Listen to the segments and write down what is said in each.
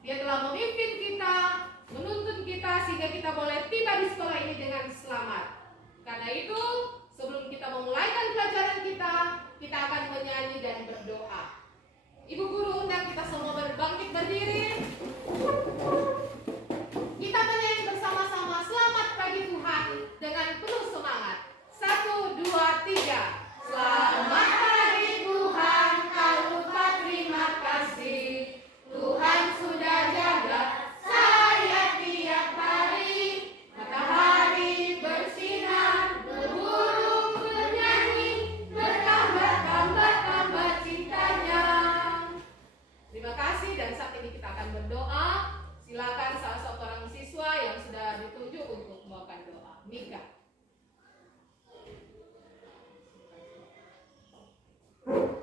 Dia telah memimpin kita, menuntun kita sehingga kita boleh tiba di sekolah ini dengan selamat. Karena itu, sebelum kita memulaikan pelajaran kita akan menyanyi dan berdoa. Ibu guru undang kita semua berbangkit berdiri. Kita menyanyi bersama-sama selamat pagi Tuhan dengan penuh semangat. 1, 2, 3. Selamat pagi Tuhan, kau lupa terima kasih. Tuhan sudah jaga saya tiap hari. Matahari bersinar, burung bernyanyi, bertambah cintanya. Terima kasih, dan saat ini kita akan berdoa. Silakan salah seorang siswa yang sudah ditunjuk untuk membawakan doa. Mika.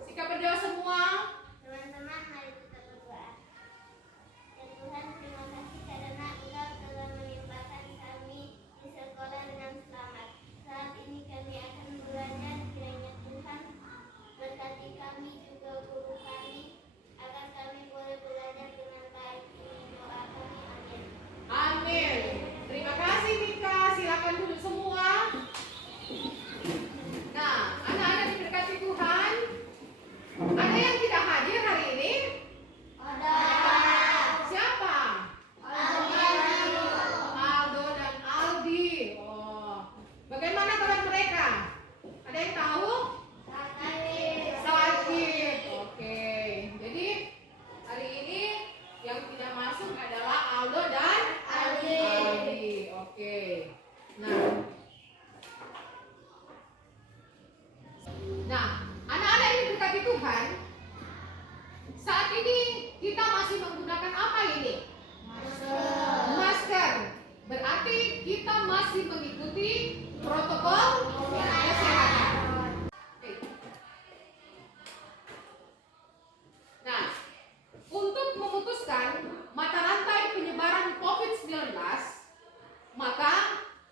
Sikap berdoa semua. Teman-teman, mari kita berdoa. Ya Tuhan, terima kasih karena Engkau telah melimpahkan kami di sekolah dengan selamat. Saat ini kami akan belajar, kiranya Tuhan berkati kami juga guru kami, agar kami boleh belajar dengan baik. Ini doa kami, amin. Amin. Terima kasih Mika. Silakan duduk semua. Nah, anak-anak diberkati Tuhan. Ada yang tidak hadir hari ini? Ada. Siapa? Aldo dan Aldi. Oh, bagaimana kabar mereka? Ada yang tahu? Sakit. Oke. Jadi hari ini yang tidak masuk adalah Aldo dan Aldi. Oke. Nah, anak-anak ini berkati Tuhan. Saat ini kita masih menggunakan apa ini? Masker. Berarti kita masih mengikuti protokol kesehatan. Oke. Nah, untuk memutuskan mata rantai penyebaran COVID-19, maka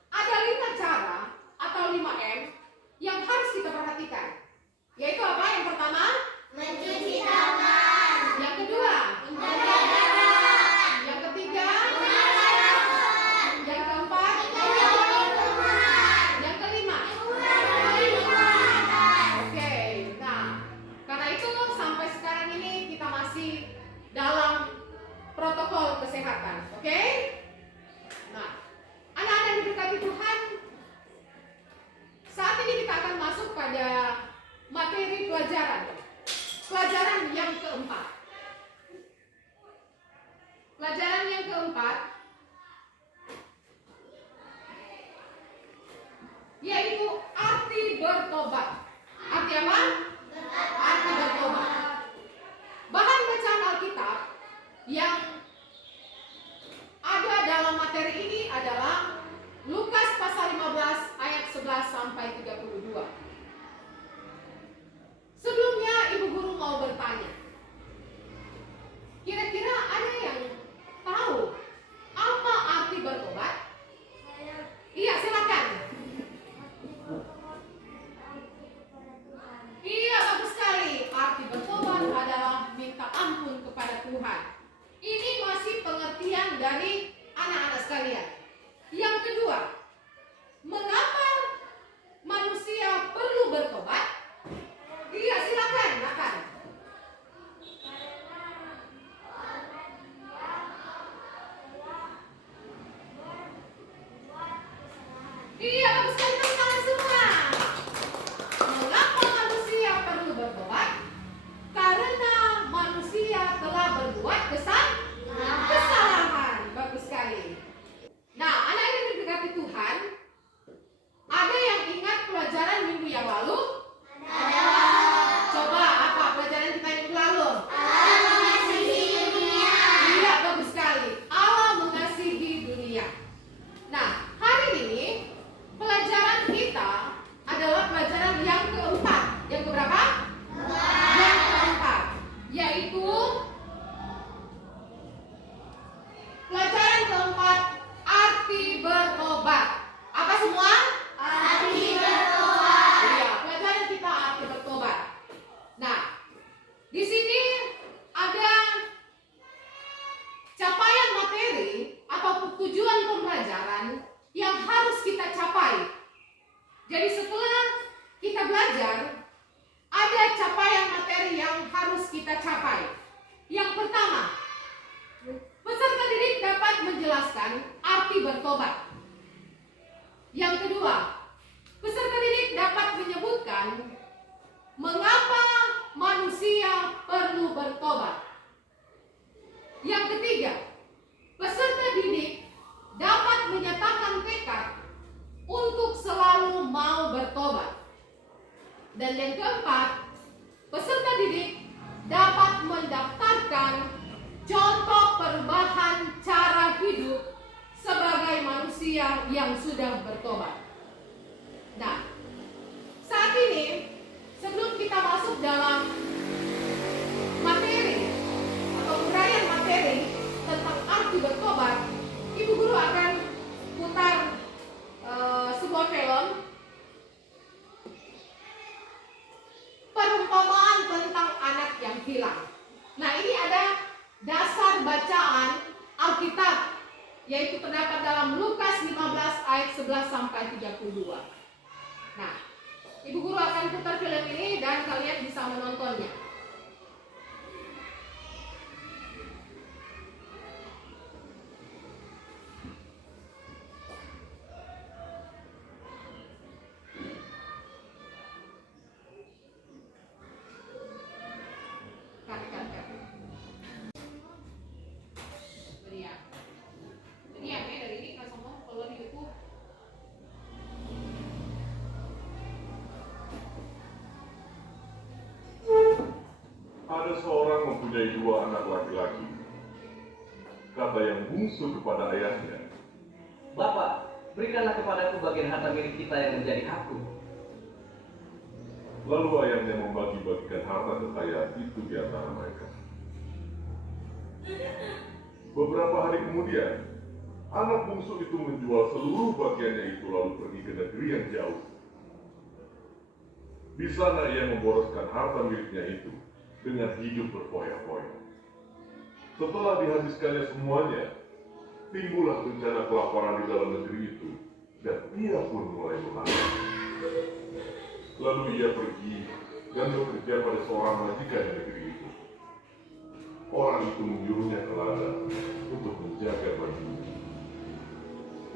ada 5 cara atau 5M yang harus kita perhatikan. Yaitu apa? Yang pertama, Mencuci tangan. yang kedua, Menjaga jarak. yang ketiga, Menyalakan. yang keempat, Menjauhi teman. yang kelima. Mengurangi penularan. Oke, nah karena itu sampai sekarang ini kita masih dalam protokol kesehatan. Oke? Nah, anak-anak diberkati Tuhan, saat ini kita akan masuk pada materi pelajaran. Pelajaran yang keempat. Pelajaran yang keempat yaitu arti bertobat. Arti apa? Arti bertobat. Bahan bacaan Alkitab yang ada dalam materi ini adalah Lukas pasal 15 ayat 11 sampai 32. Sebelumnya Ibu Guru mau bertanya. Kira-kira ada yang tahu apa arti bertobat? Iya, silakan. Iya, bagus sekali. Arti bertobat adalah minta ampun kepada Tuhan. Ini masih pengertian dari anak-anak sekalian. Yang kedua, mengapa manusia perlu bertobat? Iya, silakan, makan. Iya, bagus sekali, tepuk tangan semua. Mengapa manusia perlu bertobat? Karena manusia telah berbuat kesalahan. Bagus capai. Jadi setelah kita belajar, ada capaian materi yang harus kita capai. Yang pertama, peserta didik dapat menjelaskan arti bertobat. Yang kedua, peserta didik dapat menyebutkan mengapa manusia perlu bertobat. Yang ketiga, peserta didik dapat menyatakan tekad untuk selalu mau bertobat. Dan yang keempat, peserta didik dapat mendaftarkan contoh perubahan cara hidup sebagai manusia yang sudah bertobat. Nah, saat ini sebelum kita masuk dalam materi atau uraian materi tentang arti bertobat, Ibu Guru akan putar sebuah film perumpamaan tentang anak yang hilang. Nah, ini ada dasar bacaan Alkitab, yaitu terdapat dalam Lukas 15 ayat 11 sampai 32. Nah, Ibu Guru akan putar film ini dan kalian bisa menontonnya. Ada seorang mempunyai 2 anak laki-laki. Kata yang bungsu kepada ayahnya, "Bapak, berikanlah kepadaku bagian harta milik kita yang menjadi hakku." Lalu ayahnya membagi-bagikan harta kekayaan itu di antara mereka. Beberapa hari kemudian, anak bungsu itu menjual seluruh bagiannya itu lalu pergi ke negeri yang jauh. Di sana ia memboroskan harta miliknya itu dengan hidup berfoya-foya. Setelah dihabiskannya semuanya, timbullah bencana kelaparan di dalam negeri itu, dan ia pun mulai melapar. Lalu ia pergi dan bekerja pada seorang majikan di negeri itu. Orang itu menyuruhnya ke ladang untuk menjaga bajunya.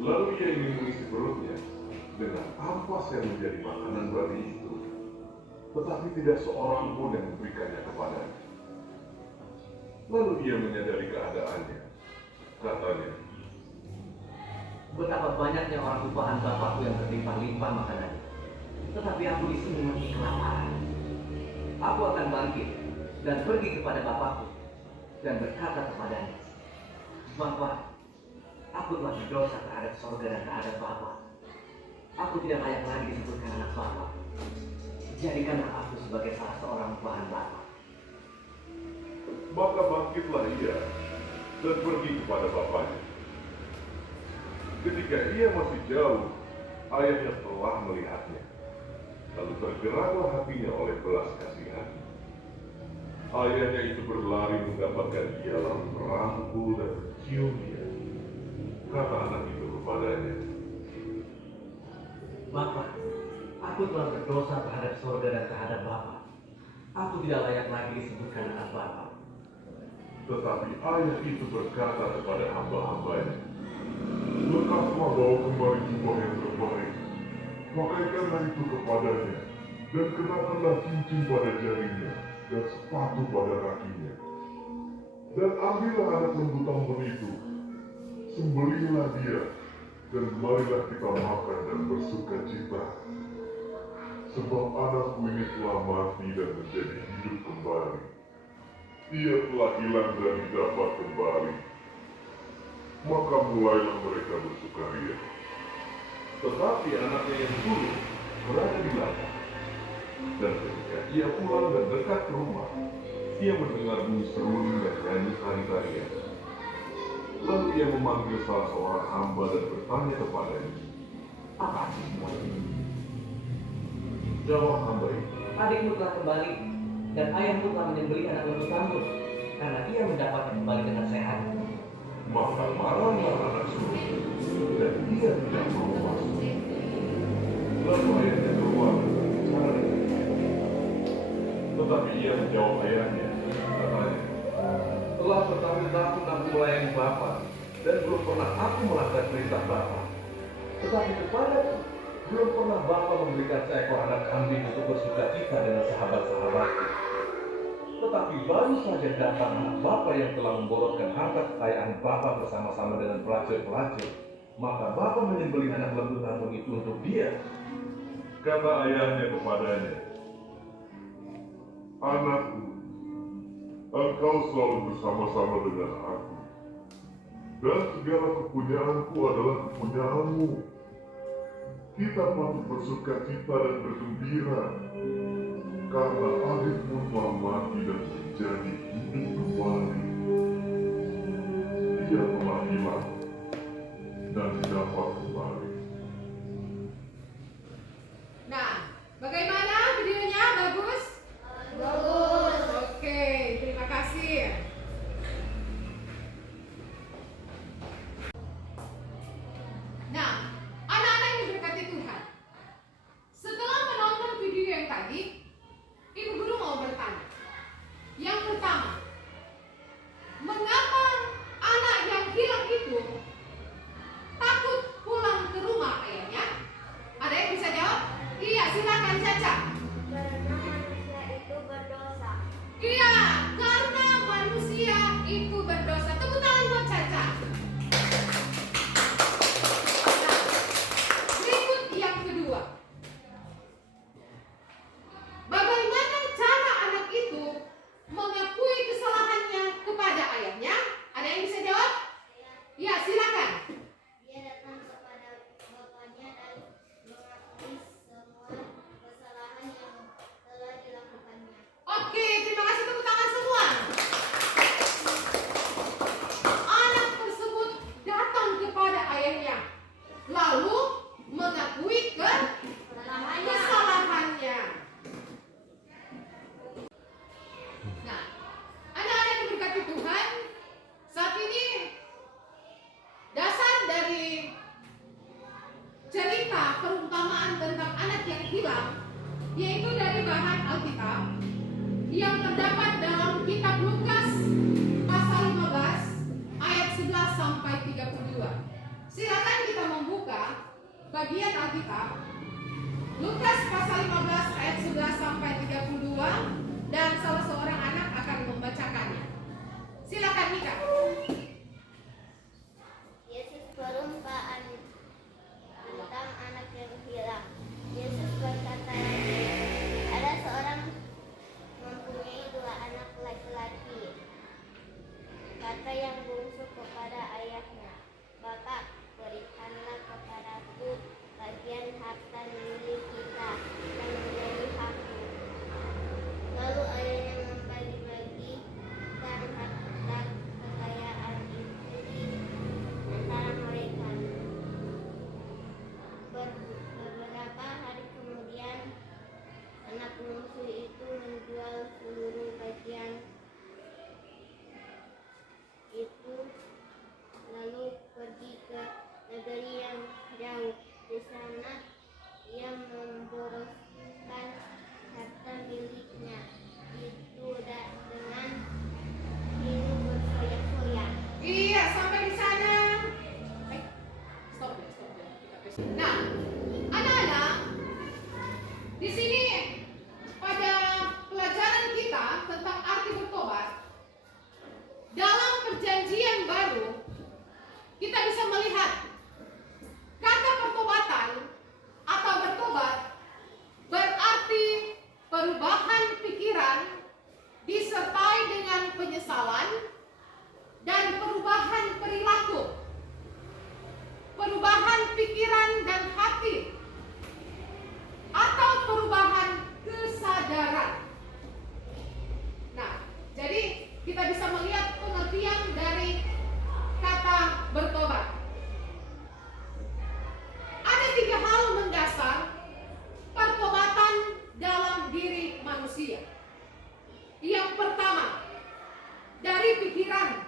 Lalu ia ingin mengisi perutnya dengan ampas yang menjadi makanan babi itu, tetapi tidak seorang pun yang memberikannya kepadanya. Lalu dia menyadari keadaannya. Katanya, "Betapa banyaknya orang upahan bapakku yang berlimpah-limpah makanannya, tetapi aku di sini mati kelaparan. Aku akan bangkit dan pergi kepada bapakku dan berkata kepadanya, Bapak, aku telah berdosa terhadap sorga dan terhadap Bapak. Aku tidak layak lagi disebutkan anak Bapak. Jadikanlah aku sebagai salah seorang upahan Bapak." maka bangkitlah ia dan pergi kepada bapaknya. Ketika ia masih jauh, ayahnya telah melihatnya. Lalu tergeraklah hatinya oleh belas kasihan. Ayahnya itu berlari mendapatkan dia lalu merangkul dan mencium dia. Kata anak itu kepadanya, "Bapak, aku telah berdosa terhadap sorga dan terhadap Bapak. Aku tidak layak lagi disebutkan anak Bapak." Tetapi ayah itu berkata kepada hamba-hambanya, "Lekaslah bawa kembali jubah yang terbaik, pakaikanlah itu kepadanya, dan kenakanlah cincin pada jarinya, dan sepatu pada kakinya. Dan ambillah anak lembu tambun itu, sembelihlah dia, dan marilah kita makan dan bersuka cita. Sebab anakku ini telah mati dan menjadi hidup kembali. Ia telah hilang dan didapat kembali." Maka mulailah mereka bersukaria. Tetapi anaknya yang sulung berada di ladang. Dan ketika ia pulang dan dekat ke rumah, ia mendengar bunyi seruling dan nyanyi tari-tarian. Lalu ia memanggil salah seorang hamba dan bertanya kepadanya, "Apa semua ini?" Jawab hamba itu, "Adikmu telah kembali, dan ayahmu telah menyembelih anak lembu tambun, karena ia mendapatnya kembali dengan sehat." Maka marahlah anak sulung, dan ia tidak mau masuk. Tetapi ia menjawab ayahnya, katanya, Telah bertahun-tahun aku melayani Bapa, dan belum pernah aku melanggar perintah Bapa. Tetapi kepadaku, belum pernah Bapa memberikan seekor anak kambing untuk bersukacita dengan sahabat-sahabatku. Tetapi baru saja datang anak Bapa yang telah memboroskan harta kekayaan Bapa bersama-sama dengan pelacur-pelacur. Maka Bapa menyembelih anak lembu-lembu itu untuk dia. kata ayahnya kepadanya, anakku, engkau selalu bersama-sama dengan aku, dan segala kepunyaanku adalah kepunyaanmu. Kita patut bersukacita dan bergembira, karena adikmu telah mati dan menjadi hidup kembali. Ia telah hilang dan dapat kembali. Nah, bagaimana videonya? Bagus? Bagus. Oke, terima kasih. Nah, anak-anak yang diberkati Tuhan, setelah menonton video yang tadi, Ibu Guru mau bertanya. Yang pertama, mengapa anak yang hilang itu takut pulang ke rumah ayahnya? Ada yang bisa jawab? Iya, silakan Caca. Karena manusia itu berdosa. Iya, karena manusia itu berdosa. Tepuk tangan buat Caca. Nah, berikut yang kedua. Bagaimana cara anak itu mengakui kesalahannya kepada ayahnya? Ada yang bisa jawab? Ya, silakan. Dia datang kepada bapaknya dan mengakui semua kesalahan yang telah dilakukannya. Oke, terima kasih, tepuk tangan semua. Anak tersebut datang kepada ayahnya, lalu mengakui kesalahannya. Nah, anak-anak yang diberkati Tuhan, saat ini dasar dari cerita perumpamaan tentang anak yang hilang, yaitu dari bahan Alkitab yang terdapat dalam kitab Lukas pasal 15 ayat 11 sampai 32. Silakan kita membuka bagian Alkitab Lukas pasal 15 ayat 11 sampai 32 dan salah seorang anak akan membacakannya. Silakan Mika. Yesus perumpamaan tentang anak yang hilang. Yesus berkata lagi, ada seorang mempunyai 2 anak laki-laki. Kata yang bungsu kepada ayahnya, Bapak, berikanlah kepadaku bagian harta milik kita yang menjadi hakku. Lalu ayahnya membagi-bagikan harta kekayaan itu di antara mereka. Beberapa hari kemudian, anak bungsu itu menjual seluruh bagian itu, lalu pergi ke negeri yang jauh. Di sana ia memboroskan harta miliknya itu dengan hidup bersoyak-soyak. Iya, sampai di sana. Stop ya. Nah, anak-anak, di sini pada pelajaran kita tentang arti bertobat, dalam perjanjian baru kita bisa melihat kata pertobatan atau bertobat berarti perubahan pikiran disertai dengan penyesalan dan perubahan perilaku, perubahan pikiran dan hati, atau perubahan kesadaran. Nah, jadi kita bisa melihat pengertian dari kata bertobat. Ada 3 hal mendasar pertobatan dalam diri manusia. Yang pertama, dari pikiran.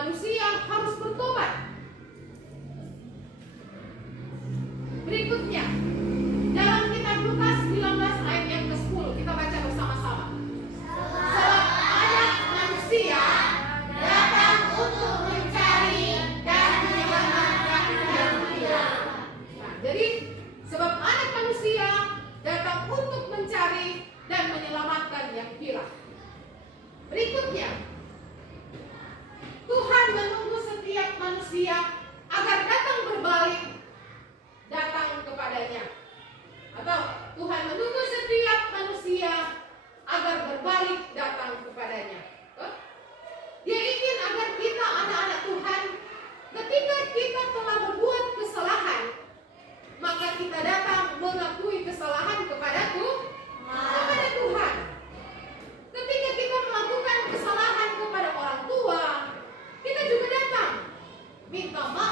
manusia harus bertobat. Berikutnya, dalam kitab Lukas 19 ayat yang ke-10, kita baca bersama-sama. Sebab Anak Manusia datang untuk mencari dan menyelamatkan yang hilang. Nah, jadi sebab Anak Manusia datang untuk mencari dan menyelamatkan yang hilang. Berikutnya, Tuhan menunggu setiap manusia agar datang berbalik, datang kepadanya. Atau Tuhan menunggu setiap manusia agar berbalik, datang kepadanya. Dia ingin agar kita anak-anak Tuhan, ketika kita telah berbuat kesalahan, maka kita datang mengakui kesalahan kepada Tuhan. Ketika kita melakukan kesalahan kepada orang tua, kita juga datang minta maaf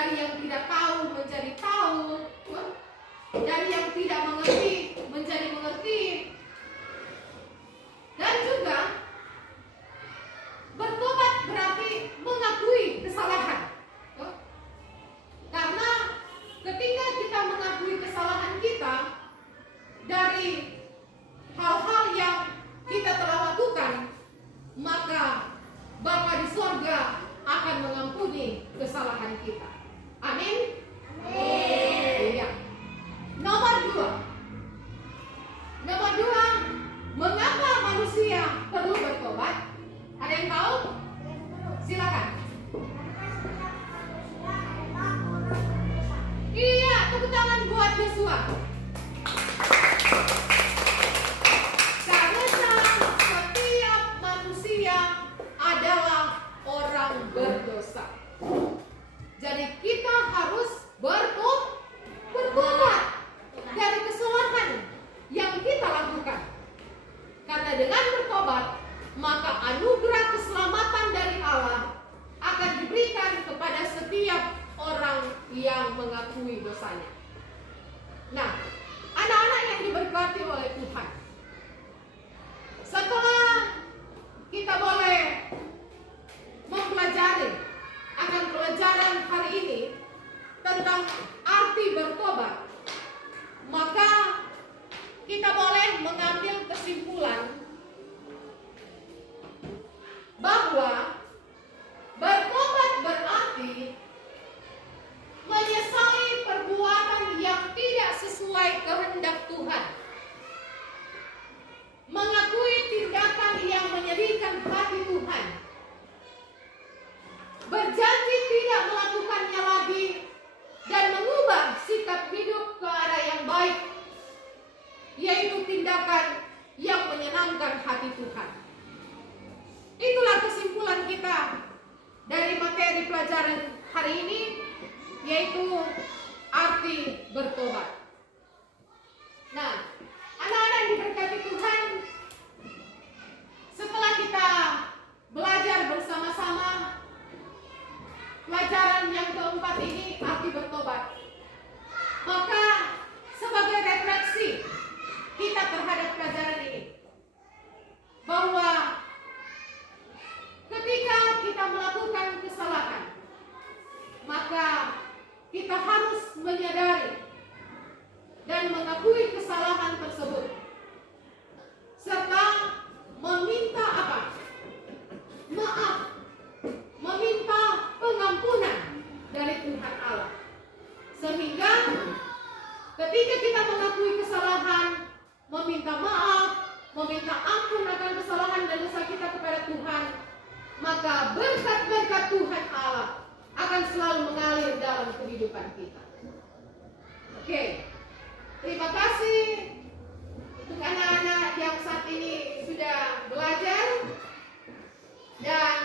dari yang tidak tahu menjadi tahu, dari yang tidak mengerti menjadi mengerti, dan juga bertobat berarti mengakui kesalahan. Karena ketika kita mengakui kesalahan kita dari hal-hal yang kita telah lakukan, maka Bapa di sorga akan mengampuni kesalahan kita. Amin. Iya. Nomor dua, mengapa manusia perlu bertobat? Ada yang tahu? Silakan. Iya, tepuk tangan buat Yosua. Karena setiap manusia adalah orang berdosa. Jadi kita harus bertobat dari kesalahan yang kita lakukan. Karena dengan bertobat, maka anugerah keselamatan dari Allah akan diberikan kepada setiap orang yang mengakui dosanya. Nah, anak-anak yang diberkati oleh Tuhan, setelah kita boleh mempelajari akan pelajaran hari ini tentang arti bertobat, maka kita boleh mengambil kesimpulan bahwa bertobat berarti menyesali perbuatan yang tidak sesuai kehendak Tuhan, mengakui tindakan yang menyedihkan hati Tuhan, berjanji tidak melakukannya lagi, dan mengubah sikap hidup ke arah yang baik, yaitu tindakan yang menyenangkan hati Tuhan. Itulah kesimpulan kita dari materi pelajaran hari ini, yaitu arti bertobat. Nah, anak-anak yang diberkati Tuhan, setelah kita belajar bersama-sama pelajaran yang keempat ini, arti bertobat, maka sebagai refleksi kita terhadap pelajaran ini, bahwa ketika kita melakukan kesalahan, maka kita harus menyadari dan mengakui kesalahan tersebut, serta meminta apa? Maaf, meminta pengampunan dari Tuhan Allah. Sehingga ketika kita mengakui kesalahan, meminta maaf, meminta ampun akan kesalahan dan dosa kita kepada Tuhan, maka berkat-berkat Tuhan Allah akan selalu mengalir dalam kehidupan kita. Oke, terima kasih untuk anak-anak yang saat ini sudah belajar, dan